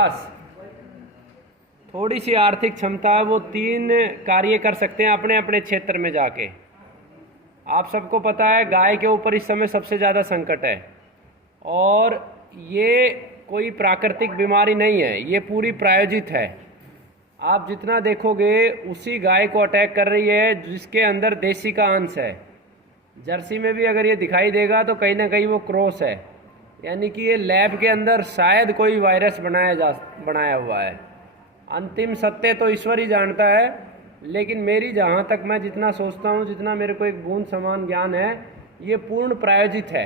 पास थोड़ी सी आर्थिक क्षमता है वो 3 कार्य कर सकते हैं अपने अपने क्षेत्र में जाके। आप सबको पता है गाय के ऊपर इस समय सबसे ज़्यादा संकट है, और ये कोई प्राकृतिक बीमारी नहीं है, ये पूरी प्रायोजित है। आप जितना देखोगे उसी गाय को अटैक कर रही है जिसके अंदर देसी का अंश है। जर्सी में भी अगर ये दिखाई देगा तो कहीं ना कहीं वो क्रॉस है, यानी कि ये लैब के अंदर शायद कोई वायरस बनाया हुआ है। अंतिम सत्य तो ईश्वर ही जानता है, लेकिन मेरी जहाँ तक मैं जितना सोचता हूँ, जितना मेरे को एक बूंद समान ज्ञान है, ये पूर्ण प्रायोजित है।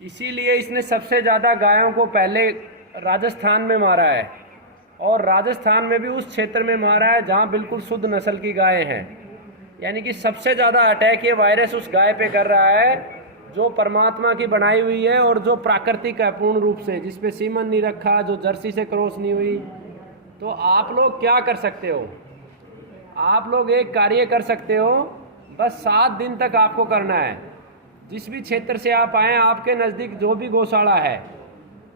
इसीलिए इसने सबसे ज़्यादा गायों को पहले राजस्थान में मारा है, और राजस्थान में भी उस क्षेत्र में मारा है जहाँ बिल्कुल शुद्ध नस्ल की गायें हैं। यानी कि सबसे ज़्यादा अटैक ये वायरस उस गाय पे कर रहा है जो परमात्मा की बनाई हुई है और जो प्राकृतिक है पूर्ण रूप से, जिस पे सीमन नहीं रखा, जो जर्सी से क्रॉस नहीं हुई। तो आप लोग क्या कर सकते हो? आप लोग एक कार्य कर सकते हो, बस 7 दिन तक आपको करना है। जिस भी क्षेत्र से आप आएँ, आपके नज़दीक जो भी गौशाला है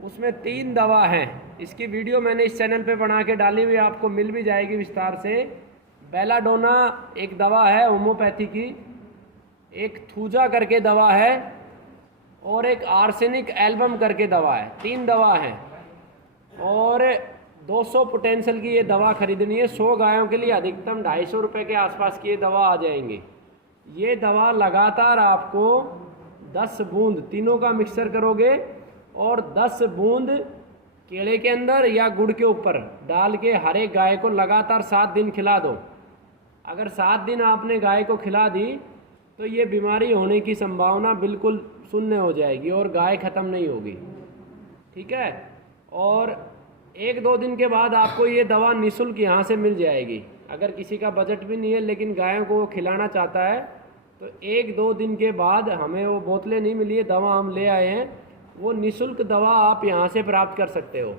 उसमें 3 दवा हैं। इसकी वीडियो मैंने इस चैनल पे बना के डाली हुई, आपको मिल भी जाएगी विस्तार से। बेलाडोना एक दवा है होम्योपैथी की, एक थूजा करके दवा है, और एक आर्सेनिक एल्बम करके दवा है। 3 दवा हैं, और 200 पोटेंशियल की ये दवा खरीदनी है। 100 गायों के लिए अधिकतम 250 रुपये के आसपास की ये दवा आ जाएंगी। ये दवा लगातार आपको 10 बूंद, तीनों का मिक्सर करोगे और 10 बूंद केले के अंदर या गुड़ के ऊपर डाल के हर एक गाय को लगातार 7 दिन खिला दो। अगर 7 दिन आपने गाय को खिला दी तो ये बीमारी होने की संभावना बिल्कुल शून्य हो जाएगी और गाय ख़त्म नहीं होगी। ठीक है? और 1-2 दिन के बाद आपको ये दवा निःशुल्क यहाँ से मिल जाएगी। अगर किसी का बजट भी नहीं है लेकिन गायों को खिलाना चाहता है तो 1-2 दिन के बाद, हमें वो बोतलें नहीं मिली है, दवा हम ले आए हैं, वो निःशुल्क दवा आप यहाँ से प्राप्त कर सकते हो।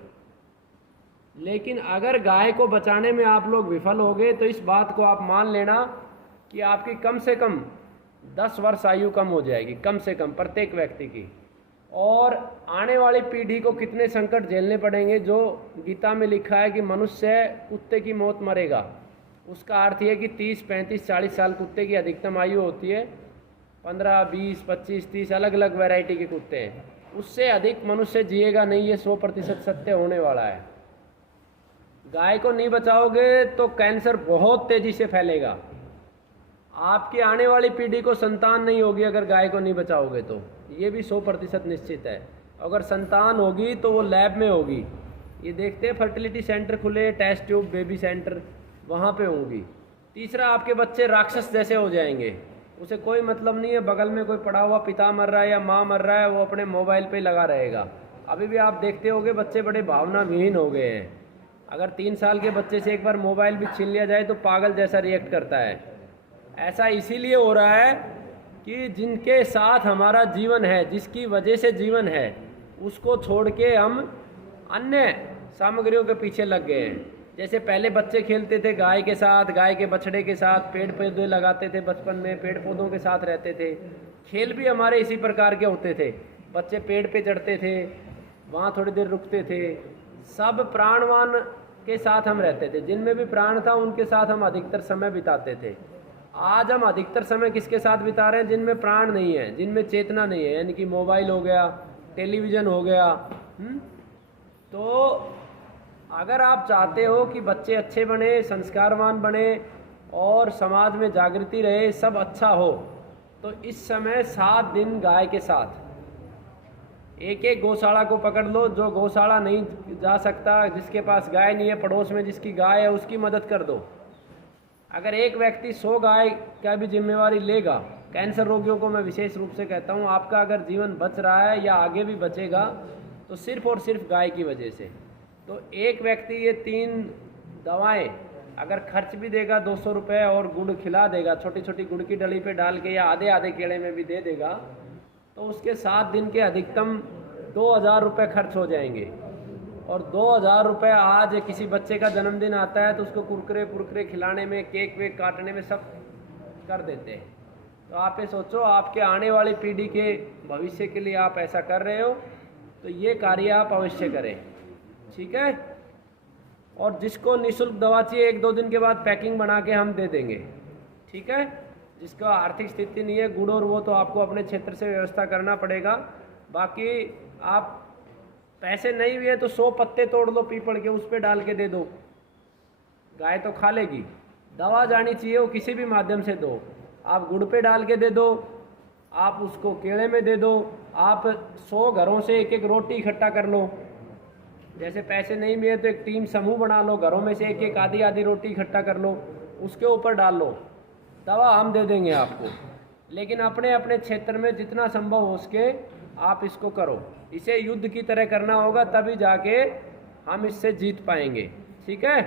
लेकिन अगर गाय को बचाने में आप लोग विफल हो गए तो इस बात को आप मान लेना कि आपकी कम से कम 10 वर्ष आयु कम हो जाएगी, कम से कम प्रत्येक व्यक्ति की। और आने वाली पीढ़ी को कितने संकट झेलने पड़ेंगे, जो गीता में लिखा है कि मनुष्य कुत्ते की मौत मरेगा। उसका अर्थ ये कि 30, 35, 40 साल कुत्ते की अधिकतम आयु होती है। 15, 20, 25, 30 अलग अलग वैरायटी के कुत्ते हैं। उससे अधिक मनुष्य जिएगा नहीं, ये 100% सत्य होने वाला है। गाय को नहीं बचाओगे तो कैंसर बहुत तेज़ी से फैलेगा। आपकी आने वाली पीढ़ी को संतान नहीं होगी अगर गाय को नहीं बचाओगे तो, ये भी 100% निश्चित है। अगर संतान होगी तो वो लैब में होगी। ये देखते हैं फर्टिलिटी सेंटर खुले, टेस्ट ट्यूब, बेबी सेंटर, वहाँ पे होंगी। तीसरा, आपके बच्चे राक्षस जैसे हो जाएंगे। उसे कोई मतलब नहीं है बगल में कोई पड़ा हुआ पिता मर रहा है या माँ मर रहा है, वो अपने मोबाइल पे लगा रहेगा। अभी भी आप देखते होंगे बच्चे बड़े भावना विहीन हो गए हैं। अगर 3 साल के बच्चे से एक बार मोबाइल भी छीन लिया जाए तो पागल जैसा रिएक्ट करता है। ऐसा इसीलिए हो रहा है कि जिनके साथ हमारा जीवन है, जिसकी वजह से जीवन है, उसको छोड़ के हम अन्य सामग्रियों के पीछे लग गए हैं। जैसे पहले बच्चे खेलते थे गाय के साथ, गाय के बछड़े के साथ, पेड़ पौधे लगाते थे बचपन में, पेड़ पौधों के साथ रहते थे। खेल भी हमारे इसी प्रकार के होते थे। बच्चे पेड़ पे चढ़ते थे, वहाँ थोड़ी देर रुकते थे। सब प्राणवान के साथ हम रहते थे, जिनमें भी प्राण था उनके साथ हम अधिकतर समय बिताते थे। आज हम अधिकतर समय किसके साथ बिता रहे हैं? जिनमें प्राण नहीं है, जिनमें चेतना नहीं है, यानी कि मोबाइल हो गया, टेलीविज़न हो गया। तो अगर आप चाहते हो कि बच्चे अच्छे बने, संस्कारवान बने और समाज में जागृति रहे, सब अच्छा हो, तो इस समय 7 दिन गाय के साथ एक एक गौशाला को पकड़ लो। जो गौशाला नहीं जा सकता, जिसके पास गाय नहीं है, पड़ोस में जिसकी गाय है उसकी मदद कर दो। अगर एक व्यक्ति 100 गाय का भी जिम्मेवारी लेगा, कैंसर रोगियों को मैं विशेष रूप से कहता हूँ, आपका अगर जीवन बच रहा है या आगे भी बचेगा तो सिर्फ और सिर्फ गाय की वजह से। तो एक व्यक्ति ये 3 दवाएं अगर खर्च भी देगा 200 रुपये और गुड़ खिला देगा, छोटी छोटी गुड़ की डली पे डाल के या आधे आधे केले में भी दे देगा, तो उसके 7 दिन के अधिकतम 2000 रुपये खर्च हो जाएंगे। और 2000 रुपये आज किसी बच्चे का जन्मदिन आता है तो उसको कुरकुरे पुरकुरे खिलाने में, केक वेक काटने में सब कर देते हैं। तो आप ये सोचो, आपके आने वाली पीढ़ी के भविष्य के लिए आप ऐसा कर रहे हो, तो ये कार्य आप अवश्य करें। ठीक है। और जिसको निःशुल्क दवा चाहिए 1-2 दिन के बाद पैकिंग बना के हम दे देंगे, ठीक है। जिसका आर्थिक स्थिति नहीं है, गुड़ और वो तो आपको अपने क्षेत्र से व्यवस्था करना पड़ेगा। बाकी आप पैसे नहीं हुए तो 100 पत्ते तोड़ लो पीपल के, उस पर डाल के दे दो, गाय तो खा लेगी। दवा जानी चाहिए वो किसी भी माध्यम से दो, आप गुड़ पे डाल के दे दो, आप उसको केले में दे दो, आप 100 घरों से एक एक रोटी इकट्ठा कर लो। जैसे पैसे नहीं मिले तो एक टीम समूह बना लो, घरों में से एक एक आधी आधी रोटी इकट्ठा कर लो, उसके ऊपर डाल लो, दवा हम दे देंगे आपको। लेकिन अपने अपने क्षेत्र में जितना संभव हो सके आप इसको करो। इसे युद्ध की तरह करना होगा, तभी जाके हम इससे जीत पाएंगे, ठीक है।